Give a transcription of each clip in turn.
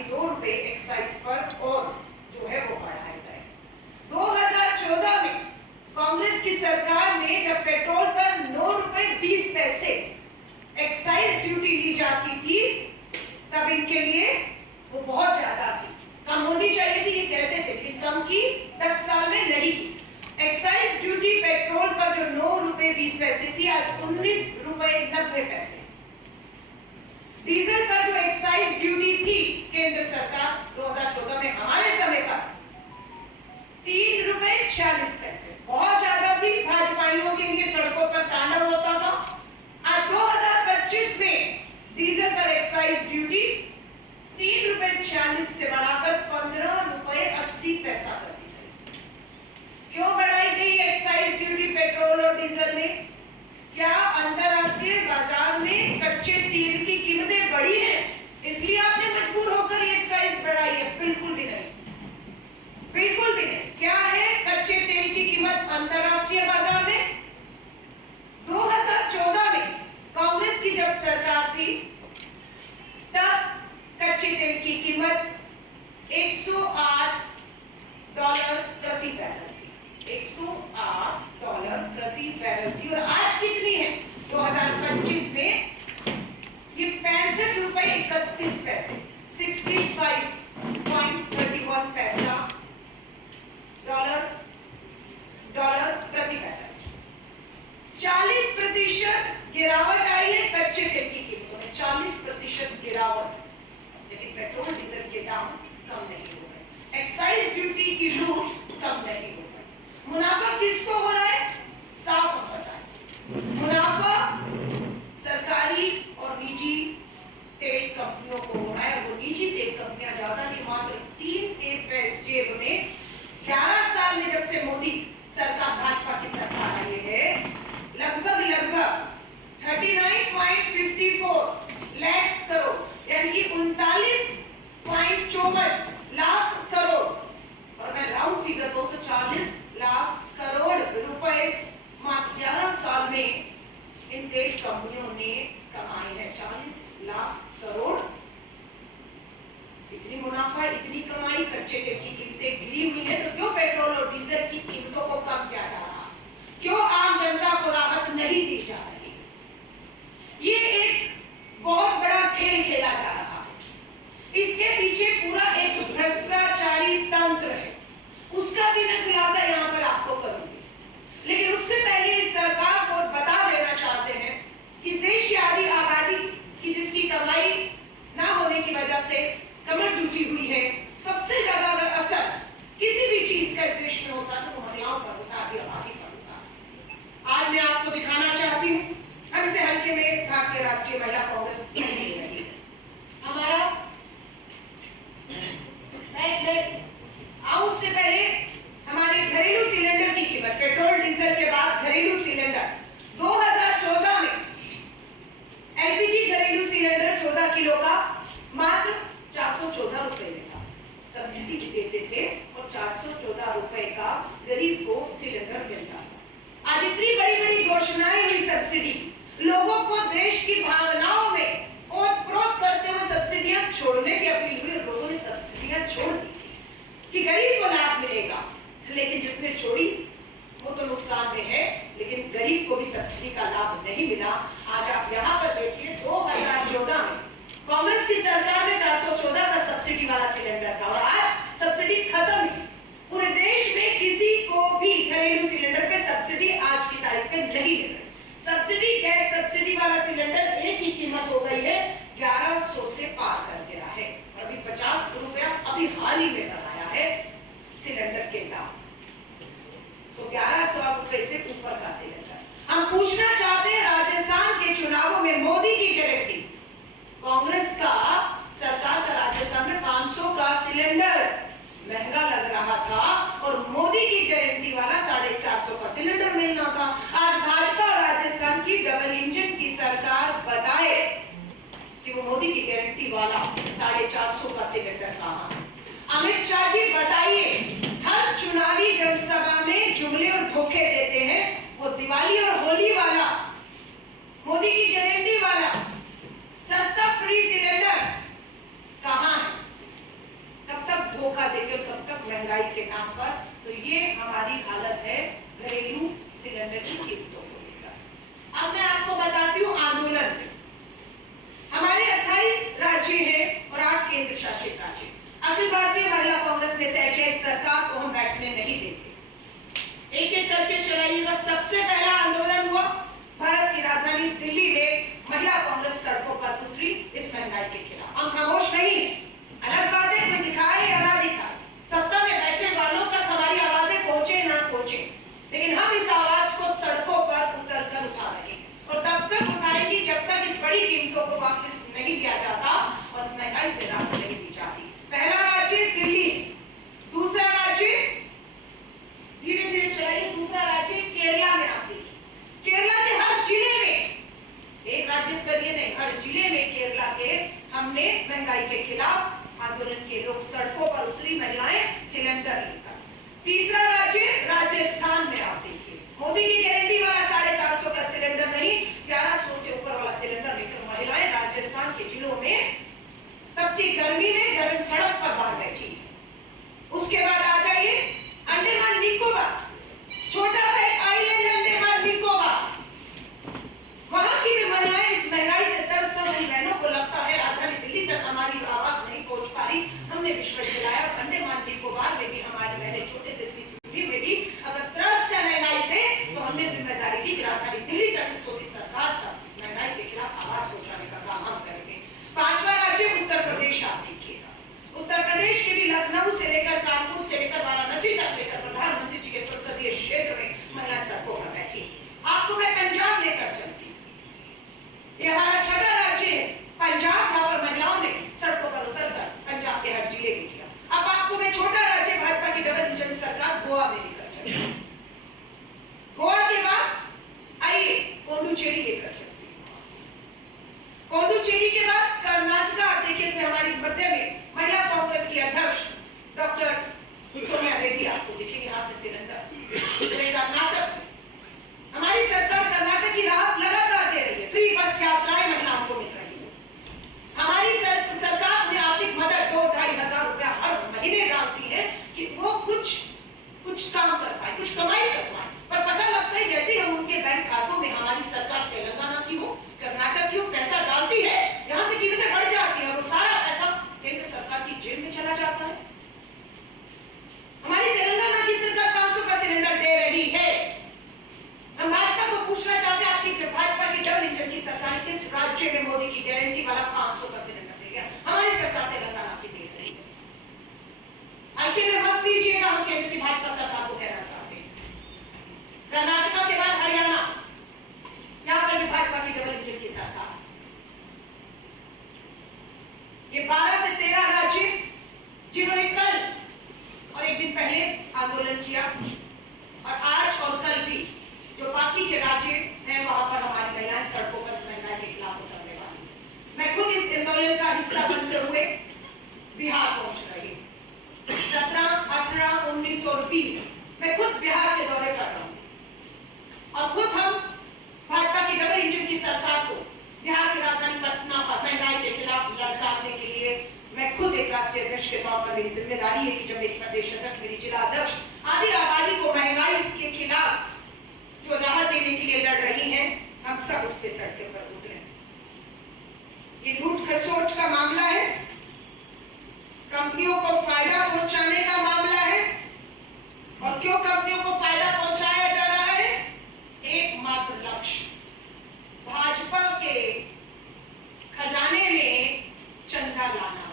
ताकि 2 रुपए एक्साइज पर और जो है वो बढ़ाए गए। 2014 में कांग्रेस की सरकार ने जब पेट्रोल पर 9 रुपए 20 पैसे एक्साइज ड्यूटी ली जाती थी, तब इनके लिए वो बहुत ज्यादा थी, कम होनी चाहिए थी ये कहते थे, लेकिन कम की 10 साल में नहीं की। एक्साइज ड्यूटी पेट्रोल पर जो 9 रुपए 20 पैसे थी, आज 19 रुपए 90 पैसे। डीजल पर जो एक्साइज ड्यूटी थी केंद्र सरकार 2014 में हमारे समय पर 3 रुपए 46 पैसे, बहुत ज्यादा थी। भाजपाइयों के लिए सड़कों पर तांडव होता था। आज 2025 में डीजल पर एक्साइज ड्यूटी 3 रुपए 46 से बढ़ाकर 15 रुपए 80 पैसा कर दी गई। क्यों बढ़ाई गई एक्साइज ड्यूटी पेट्रोल और डीजल में? क्या अंतरराष्ट्रीय बाजार में कच्चे तेल की कीमतें बढ़ी हैं, इसलिए आपने मजबूर होकर ये एक्साइज बढ़ाई है? बिल्कुल भी नहीं, बिल्कुल भी नहीं। क्या है कच्चे तेल की कीमत अंतरराष्ट्रीय बाजार में? 2014 में कांग्रेस की जब सरकार थी, तब कच्चे तेल की कीमत $108 प्रति बैरल थी, $108 प्रति बैरल थी। और आज कितनी है 2025 में? ये 65 रुपए 31 पैसे, 65.31 पैसा डॉलर प्रति बैरल। 40% गिरावट आई है कच्चे तेल की कीमतों में, 40% गिरावट, लेकिन पेट्रोल डीजल के दाम कम नहीं हो रहे, एक्साइज ड्यूटी की लूट कम नहीं हो रही। मुनाफा किसको हो रहा है? साफ बताएं। मुनाफा सरकारी और निजी तेल कंपनियों को हो रहा है। वो निजी तेल कंपनियां ज्यादा नहीं, मात्र 3 तेल जेब में 11 साल में जब से मोदी सरकार, भाजपा की सरकार आई है, लगभग 39.54 लाख करोड़, यानी कि 39.54 लाख करोड़, और मैं राउंड फिगर को तो 40 लाख करोड़ रुपए मात्र 11 साल में इन तेल कंपनियों ने कमाई है। 40 लाख करोड़, इतनी मुनाफा, इतनी कमाई, कच्चे तेल की कीमतें गिरी हुई है, तो क्यों पेट्रोल और डीजल की कीमतों को कम किया जा रहा? क्यों आम जनता को राहत नहीं दी जा रही? ये एक बहुत बड़ा खेल खेला जा रहा है। इसके पीछे पूरा एक भ्रष्टाचारी तंत्र है, उसका भी मैं खुलासा यहां पर आपको करूंगी। लेकिन उससे पहले इस सरकार को बता देना चाहते हैं कि इस देश की आधी आबादी की जिसकी कमाई ना होने की वजह से कमर टूटी हुई है, सबसे ज्यादा अगर असर किसी भी चीज का इस देश में होता तो वो महिलाओं पर होता, आधी आबादी पर होता। आज मैं आपको दिखाना चाहती हूँ, हम इसे हल्के में भारतीय राष्ट्रीय महिला कांग्रेस नहीं ले रही है। हमारा उससे पहले हमारे घरेलू सिलेंडर की कीमत, पेट्रोल डीजल के बाद घरेलू सिलेंडर 2014 में एलपीजी घरेलू सिलेंडर 14 किलो का मात्र 414 रुपए में था, सब्सिडी भी देते थे और 414 रुपए का गरीब को सिलेंडर मिलता था। आज इतनी बड़ी बड़ी घोषणाएं हुई, सब्सिडी, लोगों को देश की भावनाओं में ओत-प्रोत करते हुए सब्सिडियां छोड़ने की अपील हुई, लोगों ने सब्सिडियां छोड़ दी कि गरीब को लाभ मिलेगा, लेकिन जिसने छोड़ी वो तो नुकसान में है, लेकिन गरीब को भी सब्सिडी का लाभ नहीं मिला। आज आप यहाँ पर देखिए, 2014 में कांग्रेस की सरकार में 414 का सब्सिडी वाला सिलेंडर था और आज सब्सिडी खत्म है। पूरे देश में किसी को भी घरेलू सिलेंडर पे सब्सिडी आज की तारीख में नहीं मिल रही। सब्सिडी, गैस सब्सिडी वाला सिलेंडर एक ही कीमत हो गई है 1100 से पार कर गया है, और अभी 50 रुपया अभी हाल ही में बढ़ाया है सिलेंडर के दाम, तो 1100 रुपए से ऊपर का सिलेंडर। हम पूछना चाहते हैं, राजस्थान के चुनावों में मोदी की गारंटी, कांग्रेस का सरकार का राजस्थान में 500 का सिलेंडर महंगा लग रहा था और मोदी की गारंटी वाला 450 का सिलेंडर मिलना था। आज भाजपा और राजस्थान की डबल इंजन की सरकार बताए कि वो मोदी की गारंटी वाला 450 का सिलेंडर कहां है। अमित शाह जी बताइए, हर चुनावी जनसभा में जुमले और धोखे देते हैं, वो दिवाली और होली वाला मोदी की गारंटी वाला सस्ता फ्री सिलेंडर कहां है? ये हमारी हालत है घरेलू सिलेंडर की कीमतों को लेकर। अब मैं आपको बताती हूँ आंदोलन में हमारे 28 राज्य हैं और 8 केंद्र शासित राज्य। अखिल भारतीय महिला कांग्रेस ने तय किया इस सरकार को हम बैठने नहीं देंगे, एक एक करके चलाइएगा। सबसे पहला आंदोलन हुआ भारत की राजधानी दिल्ली में, महिला कांग्रेस सड़कों पर उतरी इस महंगाई के खिलाफ। हम खामोश नहीं है, अलग बात है कोई दिखाए या ना दिखाए, सत्ता में बैठे वालों तक हमारी आवाजें पहुंचे ना पहुंचे, लेकिन हम इस आवाज को सड़कों पर उतरकर उठा रहे हैं और तब तक उठाएंगे जब तक इस बड़ी कीमतों को वापस नहीं लिया जाता और इस महंगाई से राहत नहीं दी जाती। पहला राज्य दिल्ली, दूसरा राज्य धीरे धीरे चलाइए, दूसरा राज्य केरला में आती है। केरला के हर जिले में, एक राज्य स्तरीय नहीं, हर जिले में केरला के हमने महंगाई के खिलाफ आंदोलन किए, लोग सड़कों पर उतरी, महिलाएं सिलेंडर लेकर। तीसरा राज्य राजस्थान में आप देखिए, मोदी की गारंटी वाला 450 का सिलेंडर नहीं, 1100 के ऊपर वाला सिलेंडर लेकर महिलाएं राजस्थान के जिलों में तपती गर्मी में गर्म सड़क पर बाहर बैठी। उसके बाद आ जाइए अंडमान निकोबार, छोटा सा एक आइलैंड अंडमान निकोबार, वहां की भी महिलाएं इस महंगाई से तरस कर उन बहनों को लगता है राजधानी दिल्ली तक हमारी आवाज नहीं पहुंच पा रही। हमने विश्वास दिलाया और अंडमान निकोबार में भी हमारी बहनें छोटे से त्रिशूली में भी अगर त्रस्त है महंगाई से तो हमने जिम्मेदारी ली कि राजधानी दिल्ली तक इस मोदी सरकार तक इस महंगाई के खिलाफ आवाज पहुंचाने का काम हम करेंगे। पांचवा राज्य उत्तर प्रदेश आप देखिएगा, उत्तर प्रदेश के भी लखनऊ से लेकर कानपुर से लेकर वाराणसी तक लेकर प्रधानमंत्री जी के संसदीय क्षेत्र में महिला सड़कों पर बैठी। आपको मैं पंजाब लेकर चलती, ये हमारा छठा राज्य है पंजाब, जहां पर महिलाओं ने सड़कों पर उतरकर पंजाब के हर जिले में किया। अब आपको मैं छोटा राज्य भाजपा की डबल इंजन सरकार गोवा में लेकर चलती, गोवा के बाद आइए पुडुचेरी लेकर चलती, पुडुचेरी के बाद कर्नाटका। आप देखिए इसमें हमारी मध्य में महिला कांग्रेस की अध्यक्ष डॉक्टर सोनिया रेड्डी आपको दिखेगी हाथ में सिलेंडर। कर्नाटक हमारी सरकार कर्नाटक की राहत लगातार दे रही है, फ्री बस यात्राएं महिलाओं को मिल रही है। हमारी सरकार ने आर्थिक मदद 2-2.5 हजार रुपया हर महीने डालती है कि वो कुछ काम कर पाए, कुछ कमाई कर पाए, पर पता लगता है जैसे हम उनके बैंक खातों में हमारी सरकार तेलंगाना की हो, कर्नाटक की हो, पैसा डालती है, यहाँ से कीमतें बढ़ जाती है, वो सारा पैसा केंद्र सरकार की जेब में चला जाता है। हमारी तेलंगाना की सरकार 500 का सिलेंडर दे रही है। हम भाजपा को पूछना चाहते हैं, आपकी भाजपा की डबल इंजन की सरकार किस राज्य में मोदी की गारंटी वाला 500 का सिलेंडर दे गया? हमारी सरकार तेलंगाना की दे रही है। हल्के में मत लीजिएगा, हम केंद्र की भाजपा सरकार को कहना चाहते हैं। कर्नाटका के बाद हरियाणा, यहां पर भी भाजपा की डबल इंजन की सरकार। ये 12 से 13 राज्य जिन्होंने कल और एक दिन पहले आंदोलन किया और आज और कल भी जो बाकी के राज्य हैं वहां पर हमारी महिलाएं सड़कों पर महंगाई के खिलाफ उतरने वाली है। मैं खुद इस आंदोलन का हिस्सा बनते हुए बिहार पहुंच रही हूं। 17, 18, 19 और 20 मैं खुद बिहार के दौरे कर रहा हूं और खुद हम भाजपा की डबल इंजन की सरकार को बिहार की राजधानी पटना पर महंगाई के खिलाफ लड़काने के लिए मैं खुद एक राष्ट्रीय अध्यक्ष के तौर पर मेरी जिम्मेदारी है कि जब मेरी प्रदेश अध्यक्ष, मेरी जिला अध्यक्ष आदि आबादी को महंगाई के खिलाफ जो राहत देने के लिए लड़ रही हैं, हम सब उस पे सड़कों पर उतरे। ये लूट खसोट का मामला है, कंपनियों को फायदा पहुंचाने का मामला है। और क्यों कंपनियों को फायदा पहुंचाया जा रहा है? एकमात्र लक्ष्य भाजपा के खजाने में चंदा लाना है।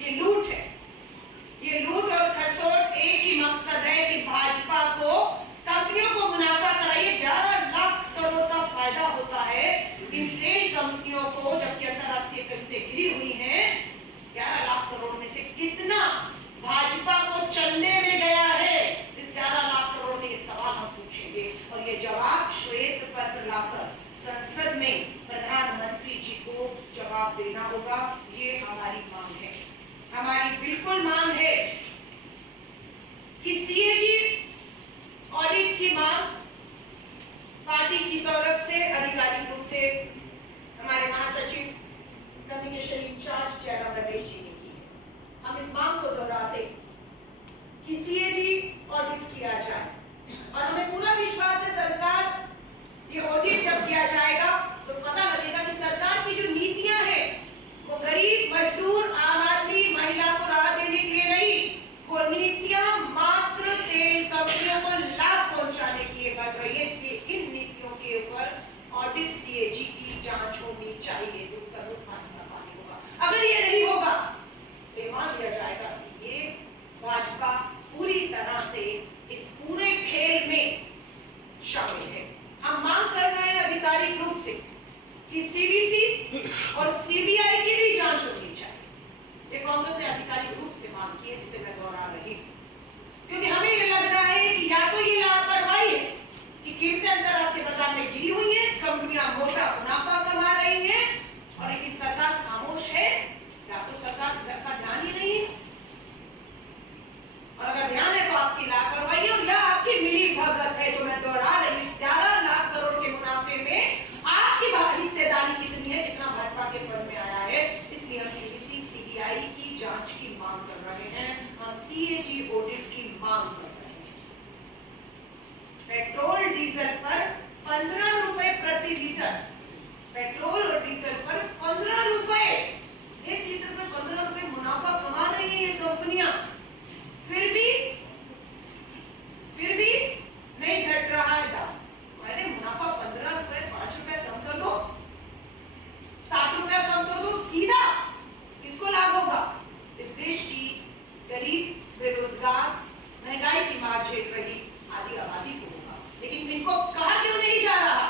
ये लूट है, ये लूट और खसोट एक ही मकसद है कि भाजपा को कंपनियों को मुनाफा कराइए। 11 लाख करोड़ का फायदा होता है इन तेल कंपनियों को, जबकि अंतरराष्ट्रीय कीमतें गिरी हुई हैं। 11 लाख करोड़ में से कितना भाजपा को चलने में गया है? इस 11 लाख करोड़ में ये सवाल हम पूछेंगे और ये जवाब श्वेत पत्र लाकर संसद में प्रधानमंत्री जी को जवाब देना होगा। ये हमारी मांग है, हमारी बिल्कुल मांग है कि सीएजी ऑडिट की मांग पार्टी की तरफ से आधिकारिक रूप से हमारे महासचिव कम्युनिकेशन इंचार्ज जयराम रमेश जी ने की। हम इस मांग को दोहराते कि सीएजी ऑडिट मांग की है, जिसे मैं दोहरा रही हूँ, क्योंकि हमें ये लग रहा है कि या तो ये लापरवाही है कि कीमतें अंतरराष्ट्रीय बाजार में गिरी हुई है, कंपनियां मोटा मुनाफा कमा रही हैं, और लेकिन सरकार खामोश है, या तो सरकार का ध्यान ही नहीं है, और अगर ध्यान है तो आपकी लापरवाही और या आपकी मिली भगत है, जो मैं दोहरा रही हूँ। 11 लाख करोड़ के मुनाफे में आपकी हिस्सेदारी कितनी है, कितना भाजपा के फंड में आया है। इसलिए हम सीबीआई की जांच की मांग कर रहे हैं, हम सीएजी ऑडिट की मांग कर रहे हैं। पेट्रोल डीजल पर 15 रुपए प्रति लीटर, पेट्रोल और डीजल पर 15 रुपए, 1 लीटर में 15 रुपए मुनाफा कमा रही है ये कंपनियां, फिर भी नहीं घट रहा है दाम। अरे मुनाफा 15 रुपए, 5 रुपए कम कर दो, 7 रुपए कम कर दो, सीधा किसको लाभ होगा? इस देश की गरीब, बेरोजगार, महंगाई की मार झेल रही आधी आबादी को होगा। लेकिन इनको कहा क्यों नहीं जा रहा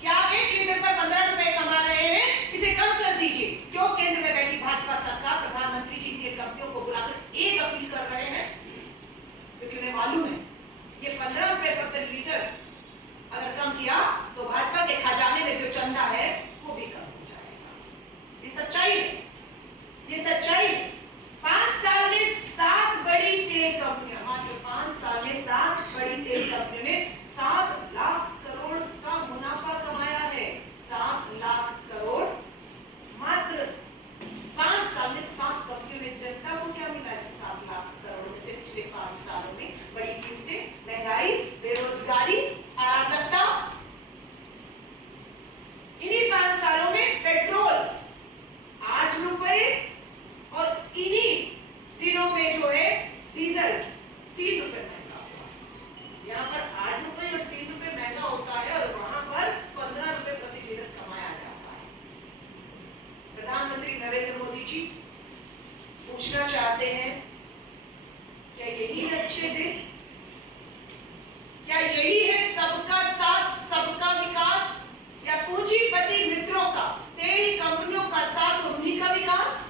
कि आप 1 लीटर पर 15 रुपए कमा रहे हैं, इसे कम कर दीजिए। क्यों केंद्र में बैठी भाजपा सरकार, प्रधानमंत्री जी तेल कंपनियों को बुलाकर एक अपील कर रहे हैं? क्योंकि उन्हें मालूम है ये 15 रुपए प्रति लीटर अगर कम किया तो भाजपा के खजाने में जो चंदा है वो भी कम हो जाएगा। ये सच्चाई है, ये सच्चाई। 5 साल में 7 बड़ी तेल कंपनियां, मात्र 5 साल में 7 बड़ी तेल कंपनियों ने 7 लाख करोड़ का मुनाफा कमाया है। 7 लाख करोड़ मात्र 5 साल में 7 कंपनियों ने। जनता को क्या मिला इस 7 लाख करोड़ में से पिछले 5 सालों में? बड़ी कीमतें, महंगाई, बेरोजगारी, अराजकता। इन्हीं 5 सालों में पेट्रोल 8 रुपए और इन्हीं दिनों में जो है डीजल 3 रुपए महंगा हुआ। यहाँ पर 8 रुपए और 3 रुपए महंगा होता है और वहां पर 15 रुपए प्रति लीटर कमाया जाता है। प्रधानमंत्री नरेंद्र मोदी जी पूछना चाहते हैं, क्या यही है अच्छे दिन? क्या यही है सबका साथ सबका विकास, या पूंजीपति मित्रों का, तेल कंपनियों का साथ और उन्हीं का विकास?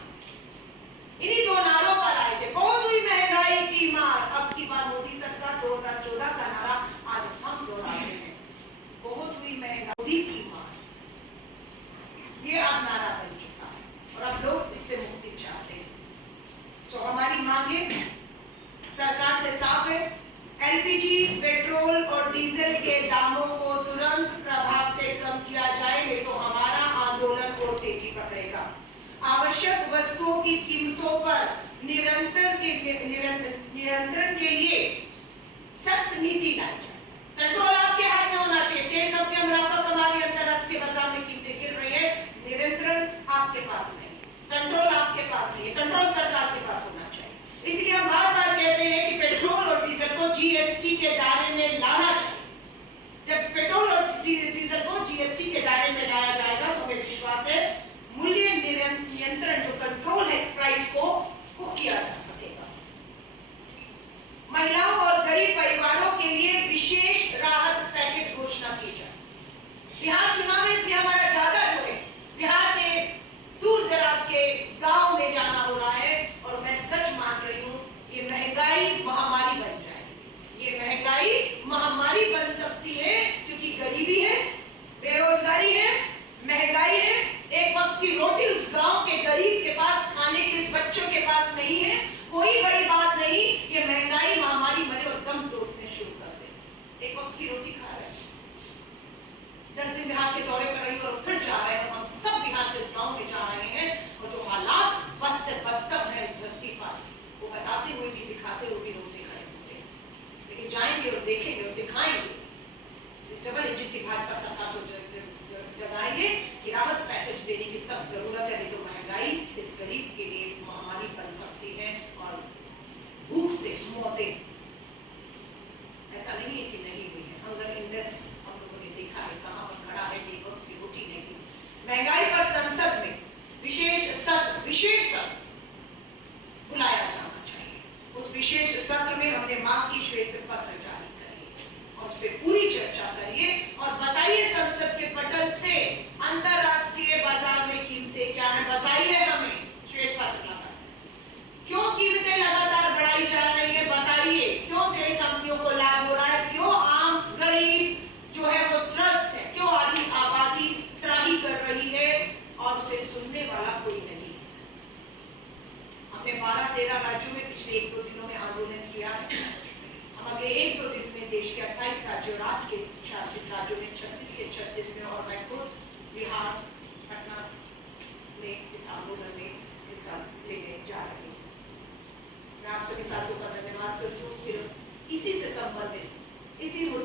इन्हीं 2 नारों पर आए थे। बहुत हुई महंगाई की मार, अब की बार मोदी सरकार 2014 का नारा आज हम दोहरा रहे हैं। बहुत हुई महंगाई की मार, ये अब नारा बन चुका है और अब लोग इससे मुक्ति चाहते हैं। सो हमारी मांगे सरकार से साफ है, एलपीजी, पेट्रोल और डीजल के दामों को तुरंत प्रभाव से कम किया जाए, नहीं तो हमारा आंदोलन और तेजी पकड़ेगा। आवश्यक वस्तुओं की कीमतों पर नियंत्रण के लिए सख्त नीति लाई जाए। कंट्रोल आपके हाथ में होना चाहिए। तेल कंपनियां मुनाफा कमा रही, अंतरराष्ट्रीय बाजार में कीमतें गिर रही है, नियंत्रण आपके पास नहीं है, कंट्रोल आपके पास नहीं है, कंट्रोल सरकार के पास होना चाहिए। इसलिए हम बार बार कहते हैं कि पेट्रोल और डीजल को जीएसटी के दायरे में लाना चाहिए। जब पेट्रोल और डीजल को जीएसटी के दायरे में लाया जाएगा तो हमें विश्वास है मूल्य नियंत्रण, जो कंट्रोल है प्राइस को किया जा सकेगा। महिलाओं और गरीब परिवारों के लिए विशेष राहत पैकेज घोषणा की जाए। बिहार चुनाव में इसलिए हमारा ज्यादा जो है बिहार के दूर दराज के गांव में जाना हो रहा है, और मैं सच मान रही हूं ये महंगाई महामारी बन जाएगी। ये महंगाई महामारी बन सकती है, क्योंकि गरीबी है, बेरोजगारी है, महंगाई है, एक वक्त की रोटी उस गांव के गरीब के पास खाने के, उस बच्चों के पास नहीं है। कोई बड़ी बात नहीं, ये महंगाई महामारी मरे और दम तोड़ने शुरू कर दे। एक वक्त की रोटी खा रहे हैं, 10 दिन बिहार के दौरे पर रही और फिर जा रहे हैं, हम सब बिहार के इस गांव में जा रहे हैं, और जो हालात बद से बदतर है इस धरती पर, वो बताते हुए भी, दिखाते हुए भी रोते खड़े होते हैं। लेकिन जाएंगे और देखेंगे और दिखाएंगे। इस डबल इंजन की भाजपा सरकार को जगाएंगे कि राहत पैकेज देने की सख्त जरूरत है, नहीं तो महंगाई इस गरीब के लिए महामारी बन सकती है और भूख से मौतें। ऐसा नहीं है कि नहीं हुई है, हंगर इंडेक्स हम लोगों ने देखा है कहां पर खड़ा है कि वक्त की रोटी नहीं। महंगाई पर संसद में विशेष सत्र बुलाया जाना चाहिए। उस विशेष सत्र में हमने मांग की श्वेत पत्र जारी करिए और उस पर पूरी चर्चा करिए और बताइए संसद के पटल से अंतरराष्ट्रीय बाजार में कीमतें क्या है, बताइए हमें श्वेत पत्र लाकर। क्यों कीमतें 13 राज्यों में पिछले 1-2 दिनों में आंदोलन किया है। हम अगले 1-2 दिन में देश के 28 राज्यों और 8 के शासित राज्यों में 36 के 36 में और मैं खुद बिहार पटना में इस आंदोलन में हिस्सा लेने जा रही हूँ। मैं आप सभी साथियों का धन्यवाद करती हूँ। सिर्फ इसी से संबंधित इसी